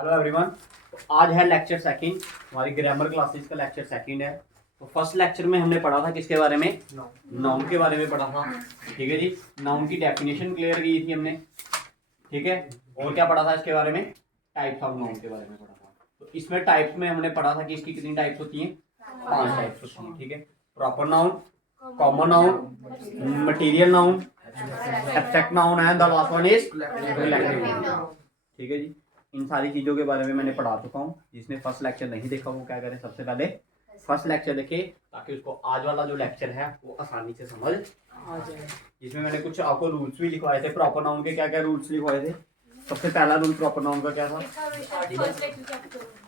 Hello everyone. तो आज है लेक्चर सेकंड, हमारी ग्रामर क्लासेस का लेक्चर सेकंड है। तो फर्स्ट लेक्चर में हमने पढ़ा था किसके बारे में? नाउन के बारे में पढ़ा था। ठीक है जी, नाउन की डेफिनेशन क्लियर की थी हमने। ठीक है, और क्या पढ़ा था इसके बारे में? टाइप्स ऑफ नाउन के बारे में पढ़ा था। तो इसमें टाइप्स में हमने पढ़ा था कि इसकी कितनी टाइप्स होती हैं? 5 टाइप्स होती हैं। ठीक है, proper noun, common noun, material noun, abstract noun and the last one is collective noun. ठीक है जी, इन सारी चीज़ों के बारे में मैंने पढ़ा चुका हूँ। जिसने फर्स्ट लेक्चर नहीं देखा वो क्या करें, सबसे पहले फर्स्ट लेक्चर देखे ताकि उसको आज वाला जो लेक्चर है वो आसानी से समझ आ जाए। जिसमें मैंने कुछ आपको रूल्स भी लिखवाए थे। प्रॉपर नाउन के क्या क्या रूल्स लिखवाए थे? सबसे पहला रूल प्रॉपर नाउन का क्या था?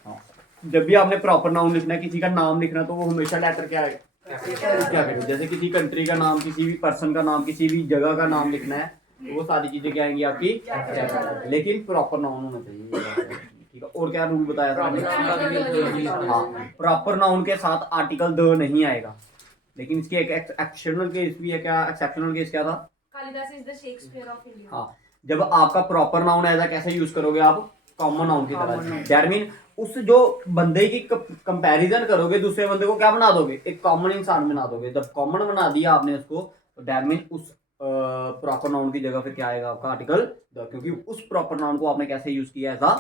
हाँ, जब भी आपने प्रॉपर नाउन लिखना है, किसी का नाम लिखना, तो वो हमेशा लेटर क्या है, क्या करें? जैसे किसी कंट्री का नाम, किसी भी पर्सन का नाम, किसी भी जगह का नाम लिखना है, तो वो सारी चीजें क्या आएंगी आपकी, लेकिन प्रॉपर नाउन होना चाहिए। ठीक है, और क्या रूल बताया था? हाँ, प्रॉपर नाउन के साथ आर्टिकल द नहीं आएगा। लेकिन इसकी एक एक्सेप्शनल केस भी है। क्या एक्सेप्शनल केस क्या था? Kalidas is the Shakespeare of India. हाँ, जब आपका प्रॉपर नाउन ऐसा कैसे यूज करोगे आप? कॉमन नाउन की तरह। दैट मीन उस जो बंदे की कंपैरिजन करोगे दूसरे बंदे को क्या बना दोगे? एक कॉमन इंसान बना दोगे। जब कॉमन बना दिया आपने उसको, तो दैट मीन उस प्रॉपर नाउन की जगह फिर क्या आएगा आपका? आर्टिकल द, क्योंकि उस प्रॉपर नाउन को आपने कैसे यूज किया? एज अ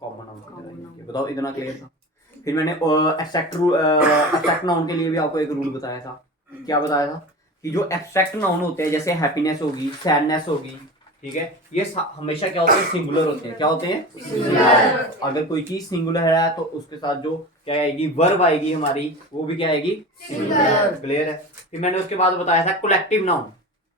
कॉमन नाउन की तरह यूज किया। बताओ, इतना क्लियर था? फिर मैंने एब्स्ट्रैक्ट नाउन के लिए भी आपको एक रूल बताया था। क्या बताया था? कि जो एब्स्ट्रैक्ट नाउन होते हैं, जैसे हैप्पीनेस होगी, सैडनेस होगी, ठीक है, ये हमेशा क्या होते हैं? सिंगुलर होते हैं। क्या होते हैं? सिंगुलर। अगर कोई चीज सिंगुलर है तो उसके साथ जो क्या आएगी, वर्ब आएगी हमारी, वो भी क्या आएगी? सिंगुलर। क्लियर है? फिर मैंने उसके बाद बताया था कलेक्टिव नाउन।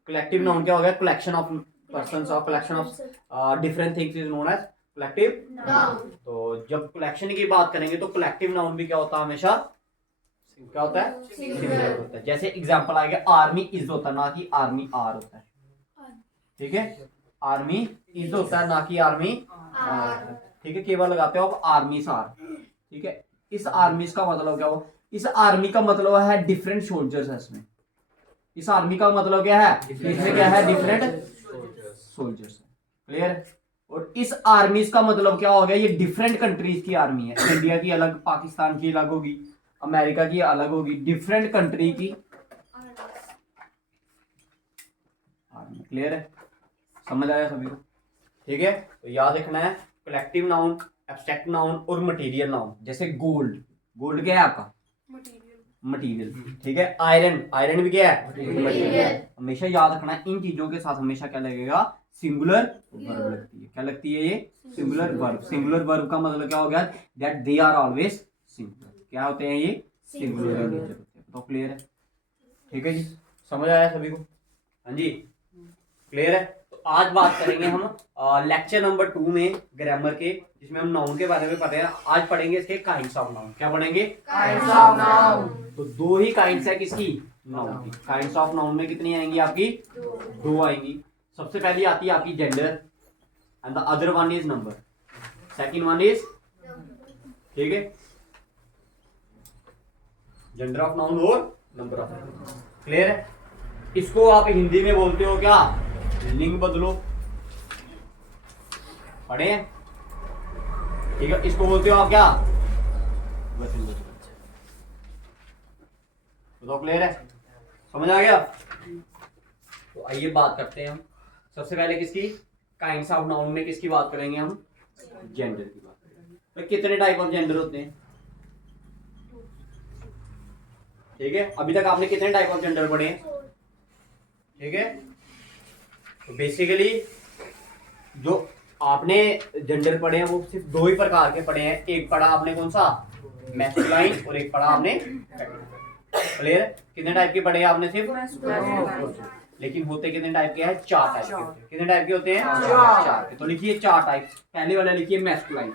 कलेक्टिव नाउन क्या हो गया? कलेक्शन ऑफ पर्संस और collection of different things is known as collective noun. तो जब कलेक्शन की बात करेंगे तो कलेक्टिव नाउन भी क्या होता है? हमेशा क्या होता है? सिंगुलर होता है। जैसे एग्जांपल आ गया, आर्मी इज होता है, ना कि आर्मी आर होता है। ठीक है, आर्मी इज होता है, ना कि आर्मी आर। ठीक है, केवल लगाते हो आप आर्मी आर। ठीक है, इस आर्मी का मतलब क्या हो? इस आर्मी का मतलब है डिफरेंट सोल्जर्स है इसमें। इस आर्मी का मतलब क्या है? इसमें क्या है? Different soldiers. क्लियर? और इस आर्मी का मतलब क्या हो गया? ये डिफरेंट कंट्रीज की आर्मी है। इंडिया की अलग, पाकिस्तान की अलग होगी, अमेरिका की अलग होगी, डिफरेंट कंट्री की आर्मी। क्लियर है? समझ आया सभी को? ठीक है, तो याद रखना है कलेक्टिव नाउन, एब्स्ट्रैक्ट नाउन और मटेरियल नाउन। जैसे गोल्ड, गोल्ड क्या है आपका? मटेरियल। ठीक है, आयरन, आयरन भी क्या है? मटेरियल। हमेशा याद रखना है इन चीजों के साथ हमेशा क्या लगेगा? सिंगुलर वर्ब लगती है। क्या लगती है? ये सिंगुलर वर्ब। सिंगुलर वर्ब का मतलब क्या हो गया? That they are always singular. क्या होते हैं ये? सिंगुलर इन नेचर होते हैं। तो क्लियर है? ठीक है जी, समझ आया सभी को? हाँ जी, क्लियर है? तो आज बात करेंगे हम लेक्चर नंबर 2 में ग्रामर के, जिसमें हम नाउन के बारे में पढ़ रहे हैं। आज पढ़ेंगे इसके काइंड्स ऑफ नाउन। क्या पढ़ेंगे? Kinds of noun. तो 2 ही काइंड्स है किसकी? नाउन की। काइंड्स ऑफ नाउन में कितनी आएंगी आपकी? 2 आएंगी। सबसे पहली आती है आपकी gender and the other one is number. Second one is, ठीक है, जेंडर ऑफ नाउन और नंबर ऑफ नाउन। क्लियर है? इसको आप हिंदी में बोलते हो क्या? लिंग बदलो। पढ़े हैं? ठीक है, इसको बोलते हो आप क्या? वचन बदलो। बताओ, क्लियर है? समझ आ गया? तो आइए बात करते हैं हम सबसे पहले किसकी? काइंड्स ऑफ नाउन में किसकी बात करेंगे हम? जेंडर की बात करेंगे। तो कितने टाइप ऑफ जेंडर होते हैं? ठीक है, अभी तक आपने कितने टाइप ऑफ जेंडर पढ़े हैं? ठीक है, तो बेसिकली जो आपने जेंडर पढ़े हैं वो सिर्फ 2 ही प्रकार के पढ़े हैं। एक पढ़ा आपने कौन सा? मैस्कुलाइन, और एक पढ़ा आपने फेमिनिन। क्लियर? कितने टाइप के पढ़े हैं आपने? सिर्फ। लेकिन होते कितने टाइप के हैं? 4 टाइप के होते हैं। कितने टाइप के होते हैं? 4 के। तो लिखिए 4 टाइप। पहले वाला लिखिए मैस्कुलाइन।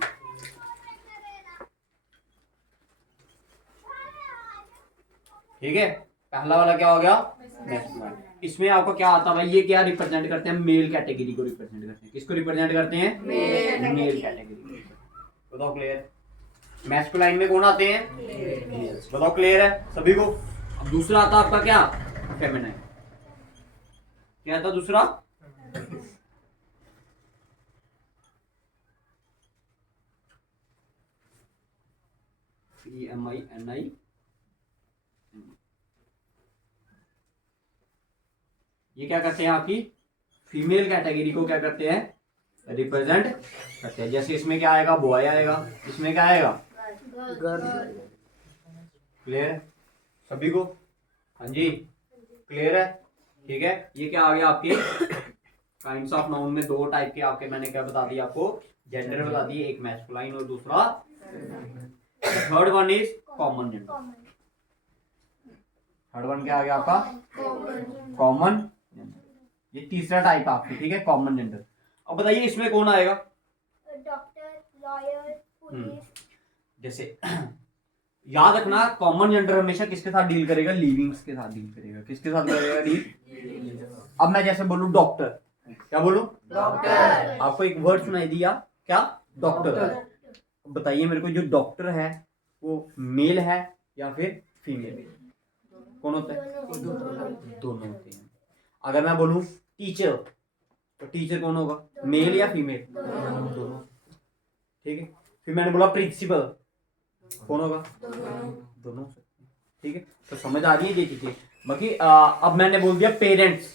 ठीक है, पहला वाला क्या हो गया? मैस्कुलाइन। इसमें आपको क्या आता है भाई? ये क्या रिप्रेजेंट करते हैं? मेल कैटेगरी को रिप्रेजेंट करते हैं। किसको रिप्रेजेंट करते हैं? Male category. बताओ, क्लियर? मैस्कुलाइन में कौन आते हैं? मेल्स। बताओ, क्लियर है सभी को? अब दूसरा आता आपका क्या? फेमिनाइन। क्या था दूसरा? FEMINI, ये क्या करते हैं आपकी फीमेल कैटेगरी को क्या करते हैं रिप्रेजेंट करते हैं। जैसे इसमें क्या आएगा बॉय आएगा, इसमें क्या आएगा क्लियर है सभी को? हाँ जी क्लियर है ठीक है। ये क्या आ गया आपके काइंड्स ऑफ नाउन में दो टाइप के आपके मैंने क्या बता दिया आपको जेंडर बता दिए, एक मैस्कुलाइन और दूसरा third one is common gender. Third one क्या आ गया आपका कॉमन जेंडर। ये तीसरा टाइप आपकी ठीक है कॉमन जेंडर। अब बताइए इसमें कौन आएगा डॉक्टर, लॉयर, पुलिस। जैसे याद रखना कॉमन जेंडर हमेशा किसके साथ डील करेगा लिविंग्स के साथ डील करेगा। किसके साथ करेगा डील? अब मैं जैसे बोलूं डॉक्टर, क्या बोलूं डॉक्टर। आपको एक वर्ड सुनाई दिया क्या डॉक्टर। बताइए मेरे को जो डॉक्टर है वो मेल है या फिर फीमेल? कौन होता है? दोनों होते हैं। अगर मैं बोलूं टीचर तो टीचर कौन होगा मेल या फीमेल? दोनों ठीक है। फिर मैंने बोला प्रिंसिपल कौन होगा? दोनों ठीक है। तो समझ आ रही है ये चीजें। बाकी अब मैंने बोल दिया पेरेंट्स,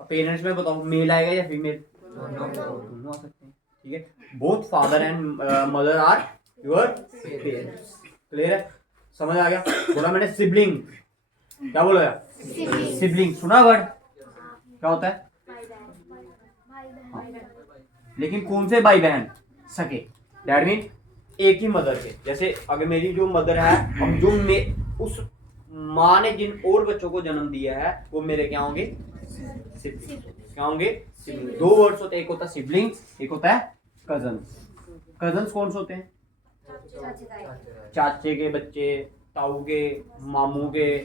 पेरेंट्स में बताओ मेल आएगा या फीमेल? दोनों आ सकते हैं ठीक है। Both father and mother are your parents. Clear है समझ आ गया? बोला मैंने सिबलिंग, क्या बोला सिबलिंग सुना वर्ड क्या होता है? हाँ। लेकिन कौन से भाई बहन? सके। दैट मीन एक ही मदर के। जैसे अगर मेरी जो मदर है अब जो उस माँ ने जिन और बच्चों को जन्म दिया है वो मेरे क्या होंगे सिबलिंग्स। क्या होंगे सिबलिंग्स। दो वर्ड्स होते हैं, एक होता है सिबलिंग्स एक होता है कजन्स। कजन्स कौन से होते हैं? चाचे के बच्चे, ताऊ के, मामू के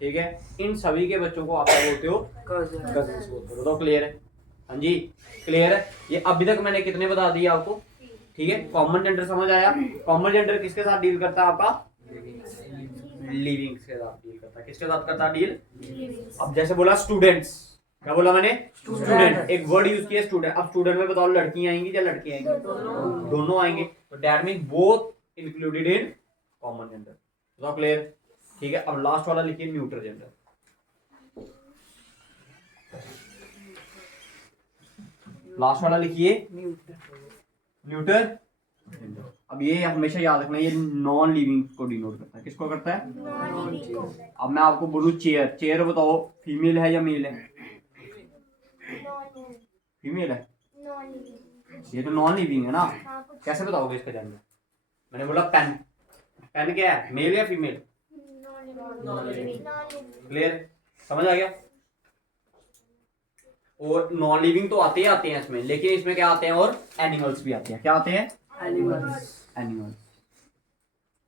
ठीक है। इन सभी के बच्चों को आप क्या बोलते हो कजन्स बोलते हो। तो क्लियर है? हाँ जी क्लियर है। ये अभी तक मैंने कितने बता दिए आपको ठीक है। कॉमन जेंडर समझ आया? कॉमन जेंडर किसके साथ डील करता है आपका लिविंग्स के साथ डील करता है। किसके साथ करता है डील? अब जैसे बोला स्टूडेंट्स, क्या बोला मैंने स्टूडेंट, एक वर्ड यूज किया स्टूडेंट। अब स्टूडेंट में बताओ लड़कियां आएंगी या लड़के आएंगे? दोनों आएंगे। तो that mean both included in common gender. तो क्लियर ठीक है। अब लास्ट वाला लिखिए न्यूट्रल जेंडर। लास्ट वाला लिखिए न्यूट्रल जेंडर। अब ये हमेशा याद रखना ये नॉन लिविंग को डिनोट करता है। किसको करता है? अब मैं आपको बोलूं चेयर, चेयर बताओ फीमेल है या मेल है? फीमेल है। ये तो नॉन लिविंग है ना। कैसे बताओगे इसका जेंडर? मैंने बोला पेन, पेन क्या है मेल या फीमेल? क्लियर समझ आ गया? और नॉन लिविंग तो आते ही आते हैं इसमें, लेकिन इसमें क्या आते हैं और एनिमल्स भी आते हैं। क्या आते हैं? एनिमल्स।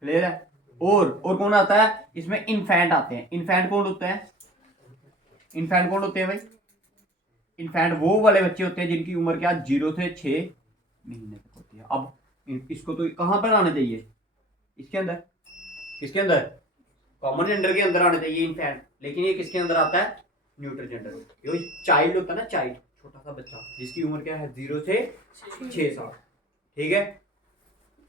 क्लियर है? और कौन आता है इसमें? इन्फेंट आते हैं। इन्फेंट कौन होते हैं? इन्फेंट कौन होते हैं भाई? इन्फेंट वो वाले बच्चे होते हैं जिनकी उम्र क्या 0 से 6 महीने तक होती है। अब इसको तो कहां पर आना चाहिए? इसके अंदर। किसके अंदर? कॉमन जेंडर के अंदर आना चाहिए इन्फेंट। लेकिन ये किसके अंदर आता है? Neutral gender. ये चाइल्ड होता है ना, चाइल्ड छोटा सा बच्चा जिसकी उम्र क्या है 0 से 6 साल ठीक है।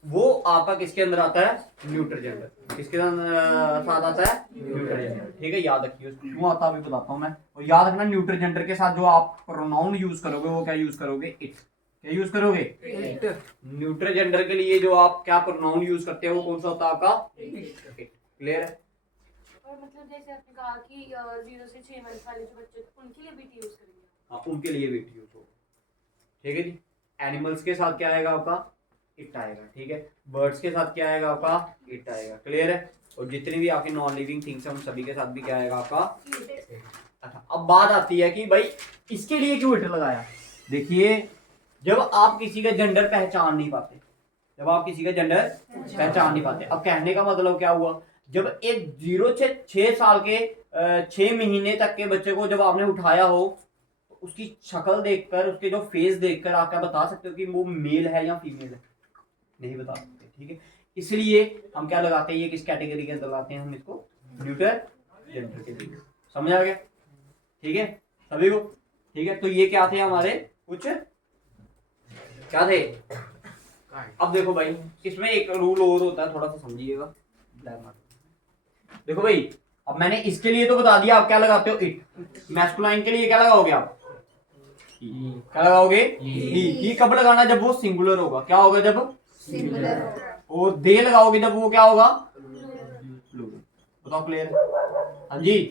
वो आपका किसके अंदर आता है? Neutral gender. किसके साथ आता है? न्यूट्रल जेंडर ठीक है। याद रखिए क्यों आता है अभी बताता हूं मैं। और याद रखना न्यूट्रल जेंडर के साथ जो आप प्रोनाउन यूज करोगे वो क्या यूज करोगे? इट। क्या यूज करोगे? इट। न्यूट्रल जेंडर के लिए जो आप क्या प्रोनाउन यूज करते हो वो कौन सा होता है आपका? इट। क्लियर है? और मतलब जैसे आपने कहा कि 0 से 6 मंथ वाले जो बच्चे उनके लिए भी यूज करेंगे। हाँ उनके लिए भी यूज हो ठीक है जी। एनिमल्स के साथ क्या आएगा आपका? इट आएगा ठीक है। बर्ड्स के साथ क्या आएगा आपका? इट आएगा। क्लियर है? और जितनी भी आपकी नॉन लिविंग थिंग्स हैं उन सभी के साथ भी क्या आएगा आपका? अच्छा अब बात आती है कि भाई इसके लिए क्यों इट लगाया? देखिए जब आप किसी का जेंडर पहचान नहीं पाते, जब आप किसी का जेंडर पहचान नहीं पाते। अब कहने का मतलब क्या हुआ? जब एक 0 से 6 साल के 6 महीने तक के बच्चे को जब आपने उठाया हो तो उसकी शक्ल देखकर, उसके जो फेस देखकर आप क्या बता सकते हो कि वो मेल है या फीमेल है? नहीं बता सकते ठीक है। इसलिए हम क्या लगाते हैं, ये किस कैटेगरी के अंदर लाते हैं हम इसको? न्यूट्रल जेंडर के लिए। समझ आ गया ठीक है सभी को? ठीक है। तो ये क्या थे हमारे कुछ क्या थे? अब देखो भाई इसमें एक रूल और होता है, थोड़ा सा समझिएगा। देखो भाई, अब मैंने इसके लिए तो बता दिया, आप क्या लगाते हो, इट। मैस्कुलाइन के लिए क्या लगाओगे आप, क्या लगाओगे, ही कब लगाना, जब वो सिंगुलर होगा, क्या होगा जब सिंगुलर। और दे लगाओगे जब वो क्या होगा, प्लूरल। बताओ क्लियर है, हाँ जी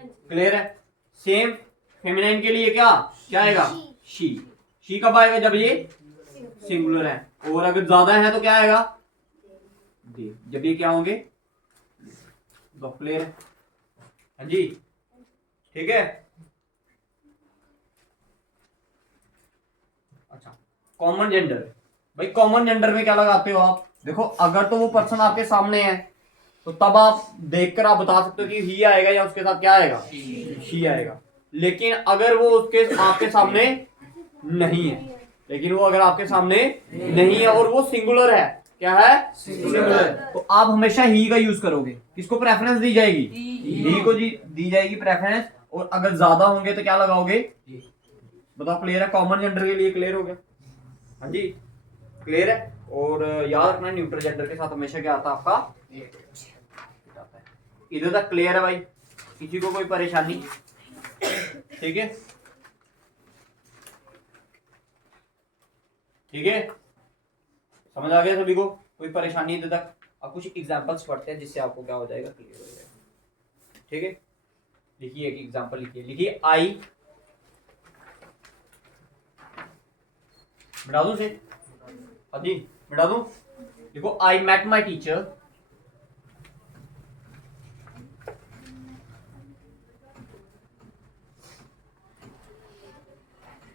क्लियर है। सेम फेमिनाइन के लिए क्या क्या आएगा, शी कब आएगा, जब ये सिंगुलर है, और अगर ज्यादा है तो क्या आएगा, दे, जब ये क्या होंगे, तो क्लियर है, हाँ जी ठीक है। अच्छा, कॉमन जेंडर, भाई कॉमन जेंडर में क्या लगाते हो आप, देखो अगर तो वो पर्सन आपके सामने है तो तब आप देखकर आप बता सकते हो कि ही आएगा या उसके साथ क्या आएगा, शी आएगा। लेकिन अगर वो उसके आपके सामने नहीं है, लेकिन वो अगर आपके सामने नहीं है और वो सिंगुलर है, क्या है, सिंगुलर, तो आप हमेशा ही का यूज करोगे, किसको प्रेफरेंस दी जाएगी, ही को दी जाएगी प्रेफरेंस। और अगर ज्यादा होंगे तो क्या लगाओगे, बताओ क्लियर है, कॉमन जेंडर के लिए क्लियर हो गया, हाँ जी क्लियर है। और याद रखना न्यूट्रल जेंडर के साथ हमेशा क्या आता है आपका, इधर तक क्लियर है भाई, किसी को कोई परेशानी, ठीक है ठीक है, समझ आ गया सभी को, कोई परेशानी इधर तक। अब कुछ एग्जांपल्स पढ़ते हैं जिससे आपको क्या हो जाएगा, क्लियर हो जाएगा, ठीक है। लिखिए एक एग्जांपल, लिखिए आई, मिटा दूं से, हाँ जी मिटा दूं, देखो I met my teacher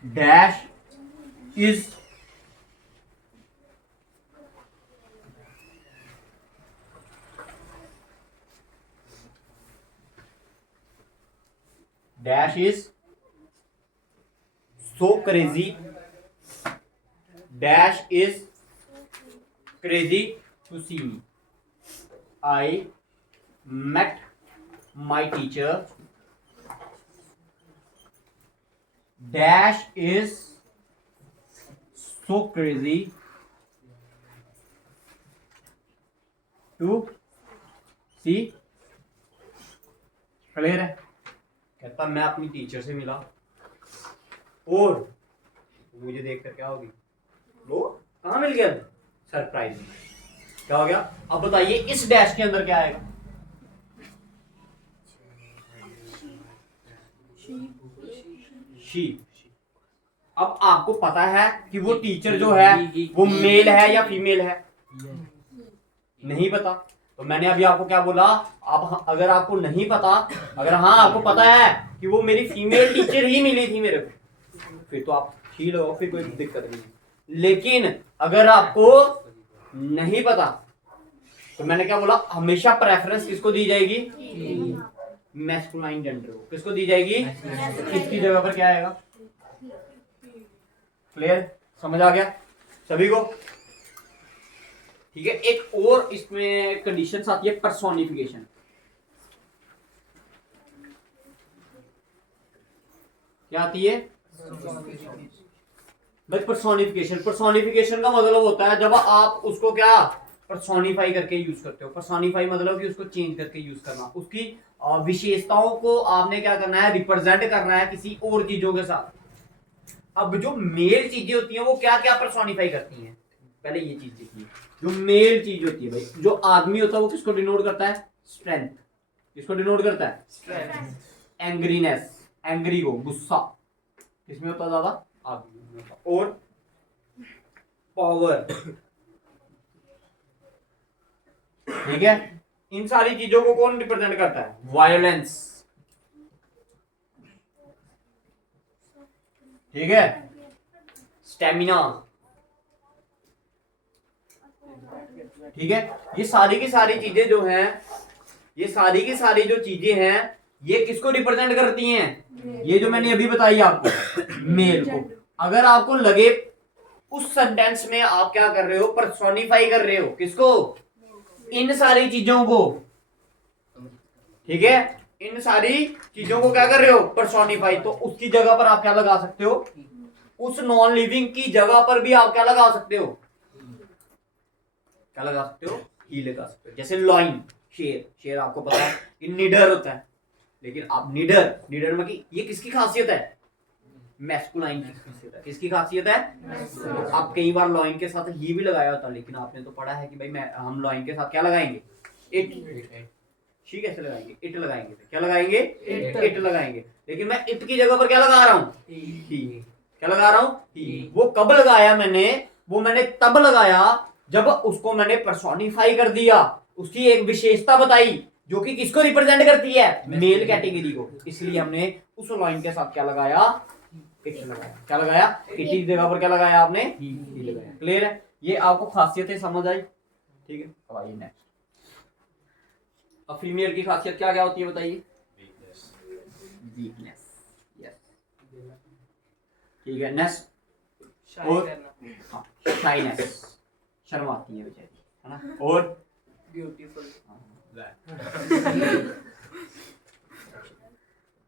dash is dash is so crazy, dash is crazy to see me. I met my teacher, dash is so crazy to see, clear है। कहता मैं अपनी टीचर से मिला और मुझे देखकर क्या होगी, वो कहाँ मिल गया, सरप्राइज, क्या हो गया। अब बताइए इस डैश के अंदर क्या आएगा, शी। अब आपको पता है कि वो टीचर जो है वो मेल है या फीमेल है, नहीं पता, तो मैंने अभी आपको क्या बोला, आप अगर आपको नहीं पता, अगर हाँ आपको पता है कि वो मेरी फीमेल टीचर ही मिली थी मेरे को, फिर तो आप ठीक हो, फिर कोई दिक्कत नहीं। लेकिन अगर आपको नहीं पता तो मैंने क्या बोला, हमेशा प्रेफरेंस किसको दी जाएगी, मैस्कुलाइन जेंडर को, किसको दी जाएगी, किसकी जगह पर क्या आएगा, क्लियर, समझ आ गया सभी को, ठीक है। एक और इसमें कंडीशंस आती है, पर्सोनिफिकेशन, क्या आती है भाई, पर्सोनिफिकेशन का मतलब होता है जब आप उसको क्या पर्सोनिफाई करके यूज करते हो। पर्सोनिफाई मतलब कि उसको चेंज करके यूज करना, उसकी विशेषताओं को आपने क्या करना है, रिप्रेजेंट करना है किसी और चीजों के साथ। अब जो मेल चीजें होती हैं वो क्या क्या पर्सोनिफाई करती हैं, पहले ये चीज देखिए। जो मेल चीज होती है भाई, जो आदमी होता है वो किसको डिनोट करता है, स्ट्रेंथ, किसको डिनोट करता है, स्ट्रेंथ। एंग्रीनेस, एंग्री को, गुस्सा किसमें होता है ज्यादा, आदमी में होता। और पावर, ठीक है, इन सारी चीजों को कौन रिप्रेजेंट करता है, वायलेंस, ठीक है, स्टेमिना, ठीक है। ये सारी की सारी चीजें जो हैं, ये सारी की सारी जो चीजें हैं ये किसको रिप्रेजेंट करती हैं, ये जो मैंने अभी बताई आपको, मेल को। अगर आपको लगे उस सेंटेंस में आप क्या कर रहे हो, पर्सोनिफाई कर रहे हो किसको, इन सारी चीजों को, ठीक है, इन सारी चीजों को क्या कर रहे हो, पर्सोनिफाई, तो उसकी जगह पर आप क्या लगा सकते हो, उस नॉन लिविंग की जगह पर भी आप क्या लगा सकते हो, क्या लगा सकते हो, ही लगा सकते हो। जैसे लॉइन, शेर आपको पता है कि निडर होता है, लेकिन आप निडर में कि ये किसकी खासियत है? मैस्कुलाइन की खासियत है। किसकी खासियत है? आप कई बार लॉइन के साथ ही भी लगाया होता, लेकिन आपने तो पढ़ा है कि भाई हम लॉइन के साथ क्या लगाएंगे? इट। शी कैसे लगाएंगे? इट लगाएंगे। क्या लगाएंगे? इट लगाएंगे। लेकिन मैं इट की जगह पर क्या लगा रहा हूँ? ही। क्या लगा रहा हूँ? ही। वो कब लगाया मैंने? वो मैंने तब लगाया जब उसको मैंने पर्सोनिफाई कर दिया, उसकी एक विशेषता बताई जो कि किसको रिप्रेजेंट करती है? मेल कैटेगरी को। इसलिए हमने उस लाइन के साथ क्या लगाया? इट लगाया। क्या लगाया? इट की जगह पर क्या लगाया आपने? ही लगाया। क्लियर है? ये आपको खासियतें समझ आई? ठीक है, अब आइए नेक्स्ट। अब फीमेल की खासियत क्या क्या होती है बताइए? वीकनेस। यस, ठीक है। नेक्स्ट और शाइनेस, शर्म आती है बेचारी, है ना? और beautiful,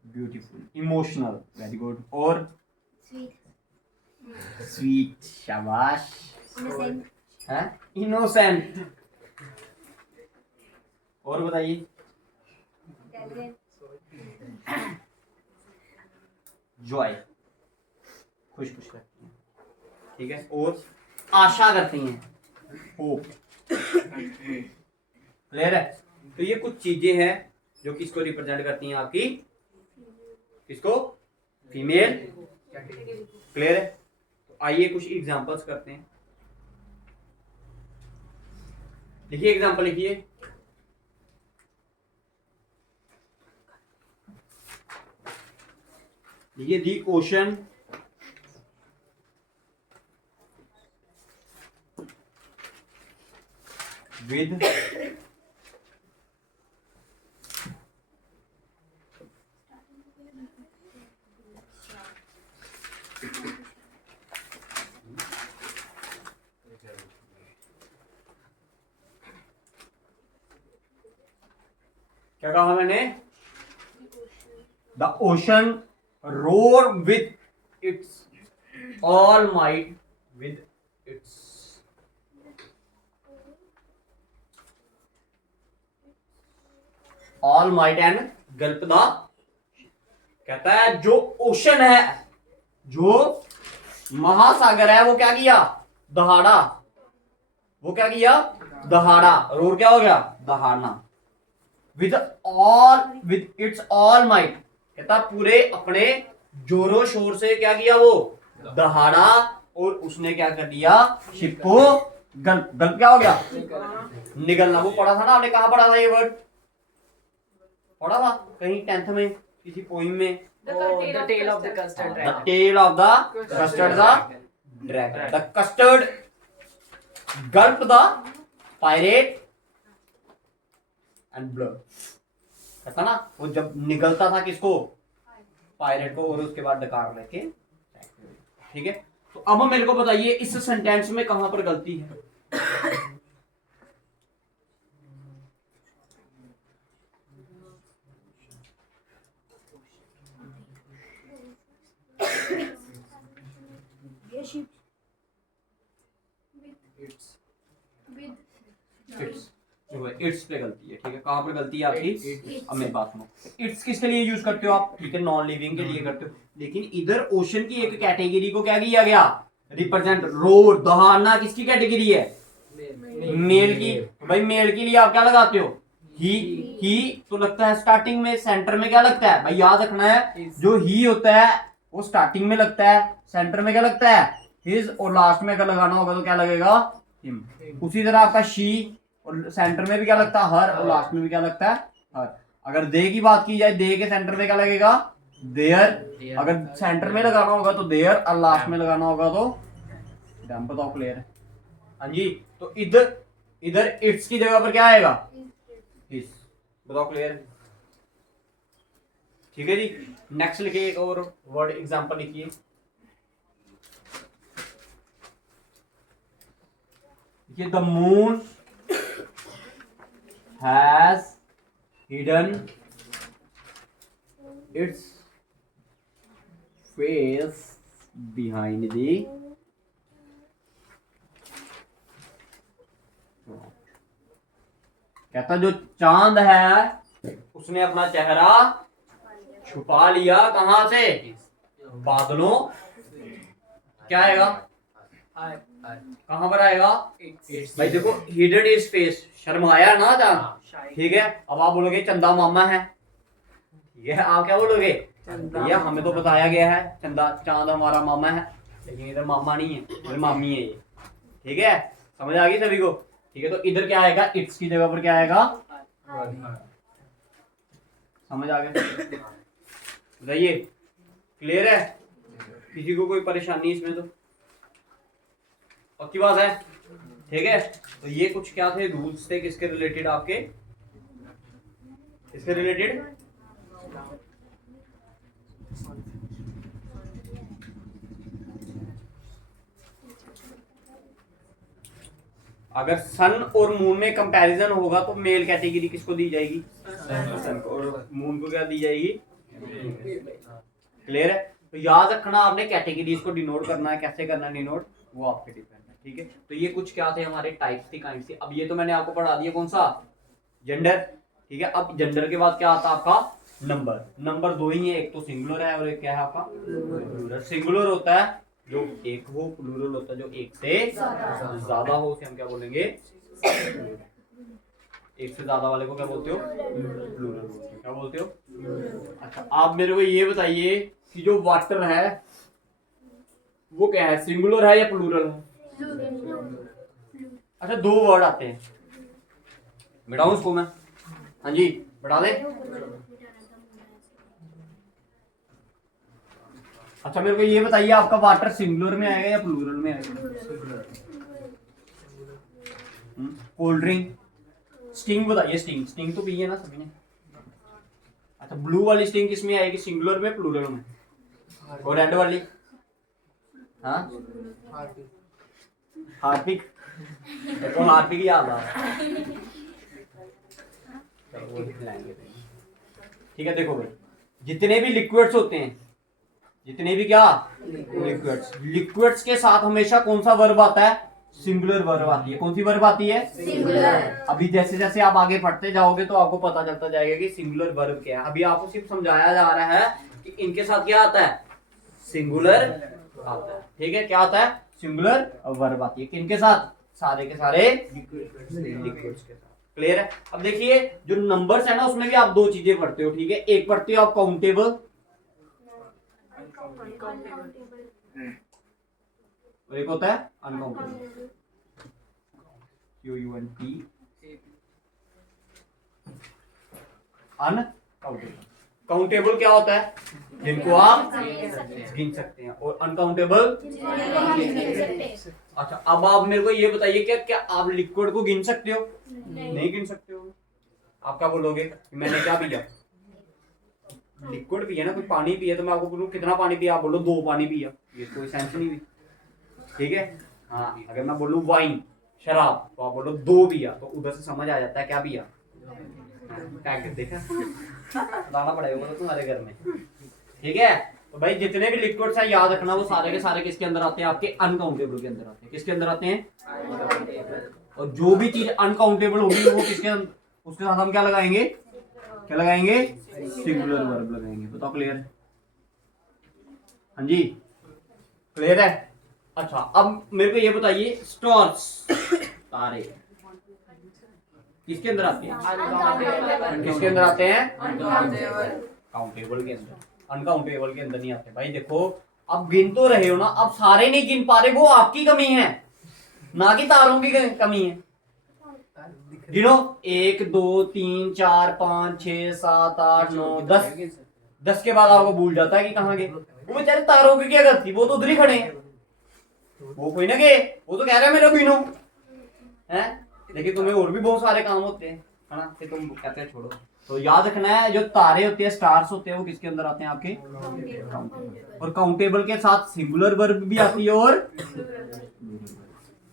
beautiful, emotional, very good. और स्वीट, शाबाश, है, इनोसेंट। और बताइए? जॉय, खुश खुश रखती हैं, ठीक है। और आशा करती हैं, होप। क्लियर है? तो ये कुछ चीजें हैं जो किसको रिप्रेजेंट करती हैं? आपकी किसको? फीमेल। क्लियर है? तो आइए कुछ एग्जांपल्स करते हैं। लिखिए, एग्जांपल लिखिए। लिखिए, दी ओशन विद क्या कहा मैंने? The ocean roar with its all might, with its all might and Gulp the. कहता है जो ओशन है, जो महासागर है, वो क्या किया? दहाड़ा। वो क्या किया? दहाड़ा। रोर क्या हो गया? दहाड़ना। विद इट्स ऑल माइट, कहता पूरे अपने जोरों शोर से क्या किया? वो दहाड़ा। और उसने क्या कर दिया? शिप को गल्प। गल्प क्या हो गया? निगलना। वो पढ़ा था ना आपने? कहाँ पढ़ा था ये वर्ड? पढ़ा था कहीं 10th में किसी पोइम में? the tail of the custard the dragon. Tail of the custard the dragon. The custard gulp the pirate and blood. कहता ना वो जब निगलता था किसको? पायरेट को। और उसके बाद डकार लेके। ठीक है, तो अब मेरे को बताइए इस सेंटेंस में कहां पर गलती है? इट्स पे गलती है। ठीक है, कहां पर गलती है आपकी? अब मेरी बात सुनो। इट्स किसके लिए यूज करते हो आप? ठीक है, नॉन लिविंग के लिए करते हो, लेकिन इधर ओशन की एक कैटेगरी को क्या किया गया? रिप्रेजेंट। रोर, दहाड़ना किसकी कैटेगरी है? मेल की। भाई मेल के लिए आप क्या लगाते हो? ही तो लगता है स्टार्टिंग में, सेंटर में क्या लगता है? भाई याद रखना है, जो ही होता है वो स्टार्टिंग में लगता है, सेंटर में क्या लगता है? हिज, और लास्ट में अगर लगाना होगा तो क्या लगेगा? हिम। उसी तरह आपका शी, और सेंटर में भी क्या लगता है? हर, और लास्ट में भी क्या लगता है? हर। अगर दे की बात की जाए, दे के सेंटर में क्या लगेगा? देयर। अगर सेंटर में लगाना होगा तो देयर, और लास्ट में लगाना होगा तो डैम। बताओ, क्लियर है? हाँ जी। तो इधर इधर इट्स की जगह पर क्या आएगा? इस। बताओ, क्लियर है? ठीक है जी। नेक्स्ट लिखिए, एक और वर्ड एग्जांपल लिखिए। The moon has hidden its face behind the कहता जो चांद है उसने अपना चेहरा छुपा लिया कहां से, बादलों। क्या आएगा, कहां पर आएगा भाई, देखो हिडन इज फेस, शर्माया ना चांद। ठीक है, अब आप बोलोगे चंदा मामा है, ठीक है, आप क्या बोलोगे, भैया हमें तो बताया गया है चंदा चांद हमारा मामा है, लेकिन इधर मामा नहीं है, इधर मामी है ये। ठीक है, समझ आ गई सभी को। ठीक है, तो इधर क्या आएगा, इट्स की जगह पर क्या आएगा, समझ आ गया, बताइए क्लियर है, किसी को कोई परेशानी इसमें तो पक्की बात है। ठीक है, तो ये कुछ क्या थे रूल्स थे, किसके रिलेटेड, आपके किसके रिलेटेड, अगर सन और मून में कंपैरिजन होगा तो मेल कैटेगरी किसको दी जाएगी, सन को, और मून को क्या दी जाएगी, क्लियर है। तो याद रखना आपने कैटेगरीज को डिनोट करना है, कैसे करना है डिनोट वो आपके डिपेंड है। ठीक है, तो ये कुछ क्या थे हमारे टाइप्स थी, काइंड्स थी। अब ये तो मैंने आपको पढ़ा दिया कौन सा, जेंडर। ठीक है, अब जेंडर के बाद क्या आता है आपका नंबर। नंबर दो ही है, एक तो सिंगुलर है और एक क्या है आपका प्लूरल। सिंगुलर होता है जो एक हो, प्लूरल होता है जो एक से ज्यादा हो, उसे हम क्या बोलेंगे, एक से ज्यादा वाले को क्या बोलते हो, प्लूरल बोलते हो। क्या बोलते हो। अच्छा, आप मेरे को ये बताइए कि जो वाटर है वो क्या है, सिंगुलर है या प्लूरल है। अच्छा, दो वर्ड आते हैं, बढ़ाऊं इसको मैं, हाँ जी बढ़ा दे। अच्छा, मेरे को ये बताइए आपका वाटर सिंगुलर में आएगा या प्लूरल में आएगा। कोल्ड ड्रिंक, स्टिंग बताइए, स्टिंग, स्टिंग तो पी है ना सभी ने। अच्छा, ब्लू वाली स्टिंग किस में आएगी, सिंगुलर में प्लूरल में, और रेड वाली, हाँ हार्पिक, देखो हार्पिक ही याद आ रहा है। ठीक है, देखो भाई जितने भी लिक्विड्स होते हैं, जितने भी क्या लिक्विड्स, लिक्विड्स के साथ हमेशा कौन सा वर्ब आता है, सिंगुलर वर्ब आती है। कौन सी वर्ब आती है, सिंगुलर। अभी जैसे जैसे आप आगे पढ़ते जाओगे तो आपको पता चलता जाएगा कि सिंगुलर वर्ब क्या है। अभी आपको सिर्फ समझाया जा रहा है कि इनके साथ क्या आता है, सिंगुलर आता है। ठीक है, क्या आता है, सिंगुलर वर्ब आती है, किनके साथ, सारे के सारे लिक्विड्स के साथ। क्लियर है। अब देखिए जो नंबर्स है ना उसमें भी आप दो चीजें पढ़ते हो। ठीक है, एक पढ़ते हो आप काउंटेबल, और एक होता है अनकाउंटेबल, UUNT, अनकाउंटेबल। काउंटेबल क्या होता है, जिनको आप गिन सकते हैं, और अनकाउंटेबल। अच्छा, अब आप मेरे को ये बताइए क्या क्या आप लिक्विड को गिन सकते हो, नहीं गिन सकते हो। आप क्या बोलोगे, मैंने क्या पिया, लिक्विड पिया ना, कोई पानी पिया, तो मैं आपको बोलूं कितना पानी पिया, आप बोलो 2 पानी पिया, ये कोई सेंस नहीं हुई। ठीक है, हाँ, अगर मैं बोलूं वाइन, शराब, तो आप बोलो 2 पिया, तो उधर से समझ आ जाता है क्या पिया। देखा लाना पड़ेगा तो तुम्हारे घर में। ठीक है, तो भाई जितने भी लिक्विड्स हैं याद रखना वो सारे के सारे किसके अंदर आते हैं, आपके अनकाउंटेबल के अंदर आते हैं। किसके अंदर आते हैं, और जो भी चीज अनकाउंटेबल होगी वो किसके, उसके साथ हम क्या लगाएंगे, क्या लगाएंगे, सिंगुलर वर्ब लगाएंगे। बताओ क्लियर है, हाँ जी क्लियर है। अच्छा, अब मेरे को ये बताइए स्टार्स, तारे किसके अंदर आते हैं, किसके अंदर आते हैं, काउंटेबल के अंदर, अनकाउंटेबल के अंदर नहीं आते। भाई देखो अब गिन तो रहे हो ना, अब सारे नहीं गिन पा रहे, वो आपकी कमी है ना कि तारों की कमी है। गिनो 1 2 3 4 5 6 7 8 9 10, 10 के बाद आपको भूल जाता है कि कहाँ गए। वो बेचारे तारों की क्या गलती, वो तो उधर ही खड़े हैं, वो कोई ना गए, वो तो कह रहे हैं मेरे गिनो है, लेकिन तुम्हें और भी बहुत सारे काम होते हैं, है ना, फिर तुम कहते हैं छोड़ो। तो याद रखना है जो तारे होते हैं, स्टार्स होते हैं, वो किसके अंदर आते हैं, आपके काउंटेबल। और काउंटेबल के साथ सिंगुलर वर्ब भी आती है, और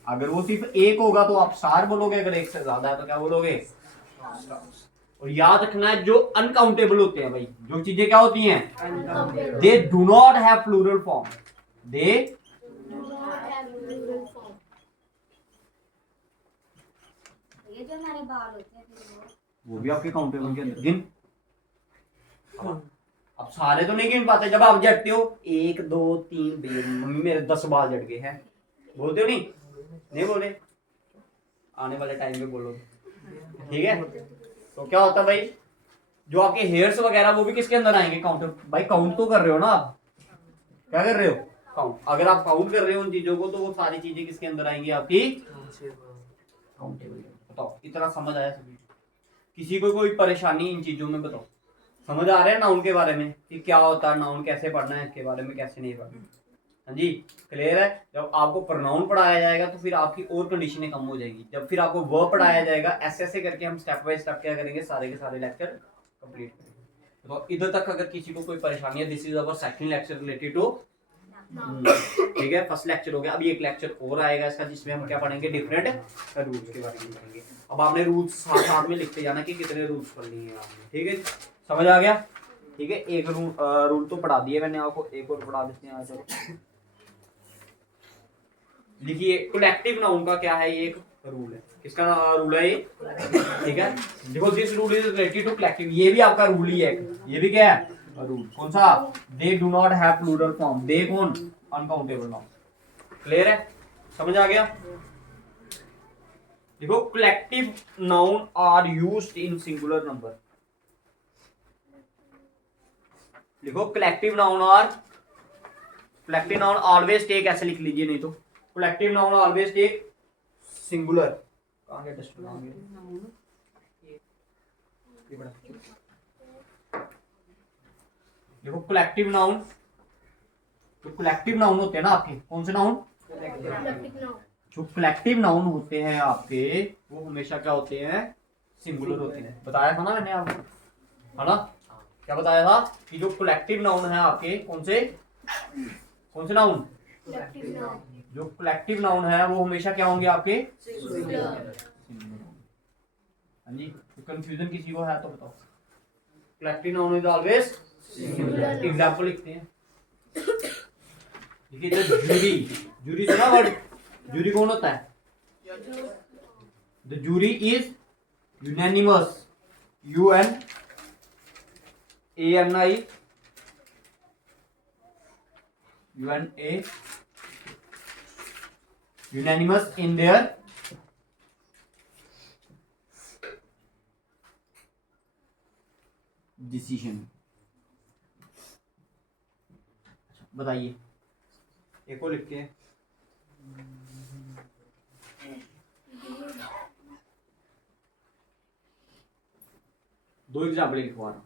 अगर वो सिर्फ एक होगा तो आप स्टार बोलोगे, अगर एक से ज्यादा है तो क्या बोलोगे, स्टार्स। और याद रखना है जो अनकाउंटेबल होते हैं भाई, जो चीजें क्या होती हैं, they do not have plural form, they जो हमारे बाल होते हैं फिर वो भी आपके काउंटेबल के अंदर गिन। अब सारे तो नहीं गिन पाते, जब आप जटते हो 1 2 3 मम्मी मेरे 10 बाल जट गए हैं, बोलते हो नहीं बोले, आने वाले टाइम में बोलो, ठीक है। तो क्या होता है भाई, जो आपके हेयर्स वगैरह वो भी किसके अंदर आएंगे, काउंटर। भाई काउंट तो कर रहे हो ना आप, क्या कर रहे हो, काउंट। अगर आप काउंट कर रहे हो उन चीजों को तो वो सारी चीजें किसके अंदर आएंगी, आपकी काउंटेबल। बताओ इतना समझ आया सभी, किसी को कोई परेशानी इन चीजों में, बताओ समझ आ रहा है नाउन के बारे में कि क्या होता है नाउन, कैसे पढ़ना है इसके बारे में, कैसे नहीं पढ़ना। हाँ जी क्लियर है। जब आपको प्रोनाउन पढ़ाया जाएगा तो फिर आपकी और कंडीशनें कम हो जाएंगी। जब फिर आपको वर्ब पढ़ाया जाएगा, ऐसे ऐसे करके हम स्टेप बाय स्टेप क्या करेंगे, सारे के सारे लेक्चर कंप्लीट करेंगे। तो इधर तक अगर किसी को कोई परेशानी है, this is our second lecture related to, ठीक है। फर्स्ट लेक्चर हो गया, अभी एक लेक्चर और आएगा इसका, जिसमें हम क्या पढ़ेंगे, डिफरेंट रूल्स के बारे में पढ़ेंगे। अब आपने रूल्स साथ साथ में लिखते जाना कि कितने रूल्स पढ़ लिए हैं आपने, ठीक है, समझ आ गया, ठीक है। एक रूल तो पढ़ा दिए मैंने आपको, एक और पढ़ा देते हैं। चलो लिखिए, कलेक्टिव नाउन का क्या है, ये एक रूल है। किसका रूल है ये, ठीक है। देखो this rule is related to collective, ये भी आपका रूल ही है, ये भी क्या है रूल। कौन सा, they do not have plural form, they कौन, अनकाउंटेबल नाउन। क्लियर है, समझ आ गया। देखो collective noun are used in singular number. देखो कलेक्टिव नाउन ऑलवेज टेक, ऐसे लिख लीजिए नहीं तो, collective noun always take singular. कहां गया डस्टबिन, कहां गया ये बड़ा। देखो कलेक्टिव नाउन, तो कलेक्टिव नाउन होते हैं ना आपके, कौन से नाउन, जो कलेक्टिव नाउन होते हैं आपके वो हमेशा क्या होते हैं, सिंगुलर होते हैं। बताया था ना मैंने आपको, है ना, क्या बताया था कि जो कलेक्टिव नाउन है आपके, कौन से नाउन, जो कलेक्टिव नाउन है वो हमेशा क्या होंगे आपके, सिंगुलर। हाँ जी, तो कंफ्यूजन किसी को है तो बताओ। Collective noun is always singular. Example लिखते हैं, देखिए जूरी सुना वर्ड, जूरी कौन होता है, the jury is unanimous, UNANI unanimous in their decision. बताइए, एक और लिख के, दो एग्जाम्पल लिखवा रहा हूं।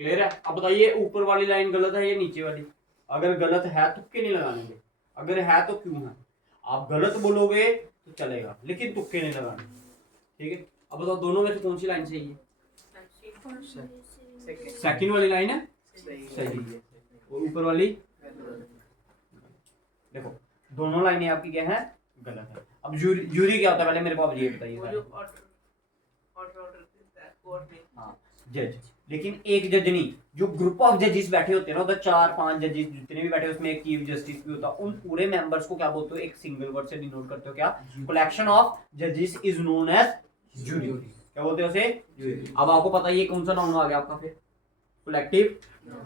क्लियर है। अब बताइए ऊपर वाली लाइन गलत है या नीचे वाली, अगर गलत है तुक्के नहीं लगाने, अगर है तो क्यों है। आप गलत बोलोगे तो चलेगा लेकिन तुक्के नहीं लगाने, ठीक है। अब बताओ दोनों में से कौन सी लाइन सही है, सेकंड वाली लाइन है सही है, और ऊपर वाली, देखो दोनों लाइनें आपकी क्या है, गलत है। अब जूरी क्या होता है, पहले मेरे को आप ये बताइए। हाँ जज, लेकिन एक जज नहीं, जो ग्रुप ऑफ जजेस बैठे होते हैं ना, उधर 4-5 जजेस जितने भी बैठे हैं, उसमें एक चीफ जस्टिस भी होता है, उन पूरे मेंबर्स को क्या बोलते हो, एक सिंगल वर्ड से डिनोट करते हो, क्या, कलेक्शन ऑफ जजेस इज नोन एज जूरी। क्या बोलते हो उसे, जूरी। अब आपको पता है ये कौन सा नाउन आ गया आपका, फिर कलेक्टिव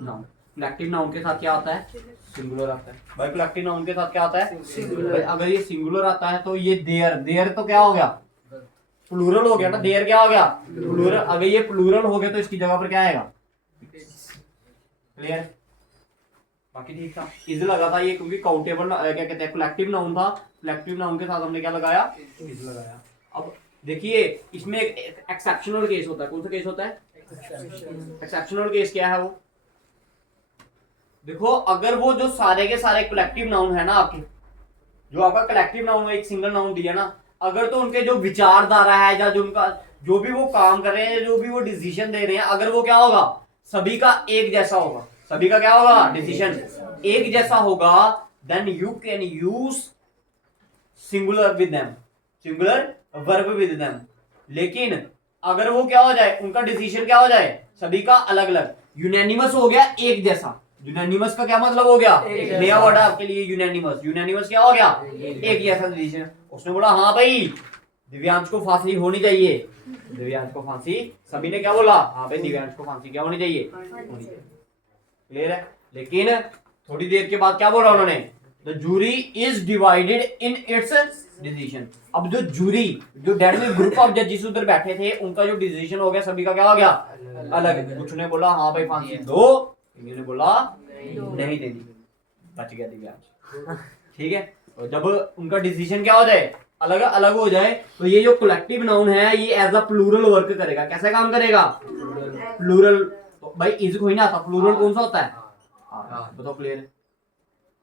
नाउन। कलेक्टिव नाउन के साथ क्या आता है, सिंगुलर आता है। भाई कलेक्टिव नाउन के साथ क्या आता है, सिंगुलर। अगर ये सिंगुलर आता है तो ये देयर तो क्या हो गया, प्लूरल हो गया ना, देयर क्या हो गया, प्लूरल। अगर ये प्लूरल हो गया तो इसकी जगह पर क्या आएगा, क्लियर। बाकी ठीक था, इज लगा था ये, क्योंकि काउंटेबल क्या कहते हैं, कलेक्टिव नाउन था, कलेक्टिव नाउन के साथ हमने क्या लगाया, इज लगाया। अब देखिए इसमें एक एक्सेप्शनल केस होता है, कौन सा केस होता है, एक्सेप्शनल केस क्या है वो, देखो अगर वो जो सारे के सारे कलेक्टिव नाउन है ना आपके, जो आपका कलेक्टिव नाउन एक सिंगल नाउन दिया ना, अगर तो उनके जो विचारधारा है या जो उनका जो भी वो काम कर रहे हैं, जो भी वो डिसीजन दे रहे हैं, अगर वो क्या होगा, सभी का एक जैसा होगा, सभी का क्या होगा, डिसीजन एक जैसा होगा, then you can use singular with them, singular verb with them. लेकिन अगर वो क्या हो जाए, उनका डिसीजन क्या हो जाए, सभी का अलग अलग, यूनैनिमस हो गया एक जैसा। यूनैनिमस का क्या मतलब हो गया, नया वर्ड है आपके लिए यूनैनिमस। यूनैनिमस क्या हो गया, एक जैसा डिसीजन। उसने बोला हाँ भाई दिव्यांश को फांसी होनी चाहिए, दिव्यांश को फांसी, सभी ने क्या बोला, हाँ भाई दिव्यांश को फांसी क्या होनी चाहिए, होनी चाहिए। क्लियर है। लेकिन थोड़ी देर के बाद क्या बोला उन्होंने, the jury is divided in its decision. अब जो जूरी, जो डेट में ग्रुप ऑफ जजेस उधर बैठे थे, उनका जो डिसीजन हो गया, सभी का क्या हो गया, अलग। कुछ ने बोला हाँ भाई फांसी दो, इन्होंने बोला नहीं देनी, बच गया दिव्यांश। ठीक है। और जब उनका डिसीजन क्या हो जाए, अलग अलग हो जाए, तो ये जो कलेक्टिव नाउन है ये एज अ प्लूरल वर्क करेगा। कैसे काम करेगा, प्लूरल। तो भाई इज कोई ना आता, प्लूरल कौन सा होता है, बताओ क्लियर है।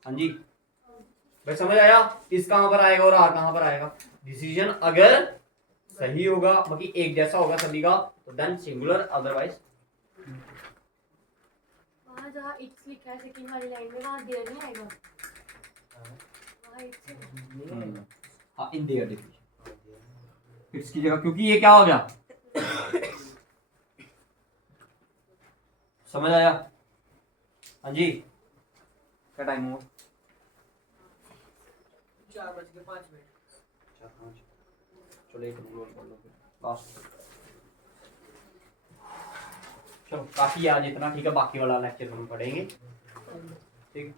हाँ जी भाई समझ आया, इस कहां पर आएगा और आर कहां पर आएगा। डिसीजन अगर सही होगा, मतलब एक जैसा होगा सभी का, तो देन सिंगुलर, अदरवाइज वहाँ जहाँ इट्स लिखा है सेकंड वाली लाइन में, वहाँ देयर नहीं आएगा, वहाँ इट्स है। हाँ इन देयर डिसीजन इट्स की जगह, क्योंकि ये क्या हो गया, समझ आया। हाँ जी क्या टाइम हुआ, 4:05। चलो एक रूल और पढ़ लो फिर लास्ट। चलो काफी आज इतना, ठीक है, बाकी वाला लेक्चर हम पढ़ेंगे, ठीक है।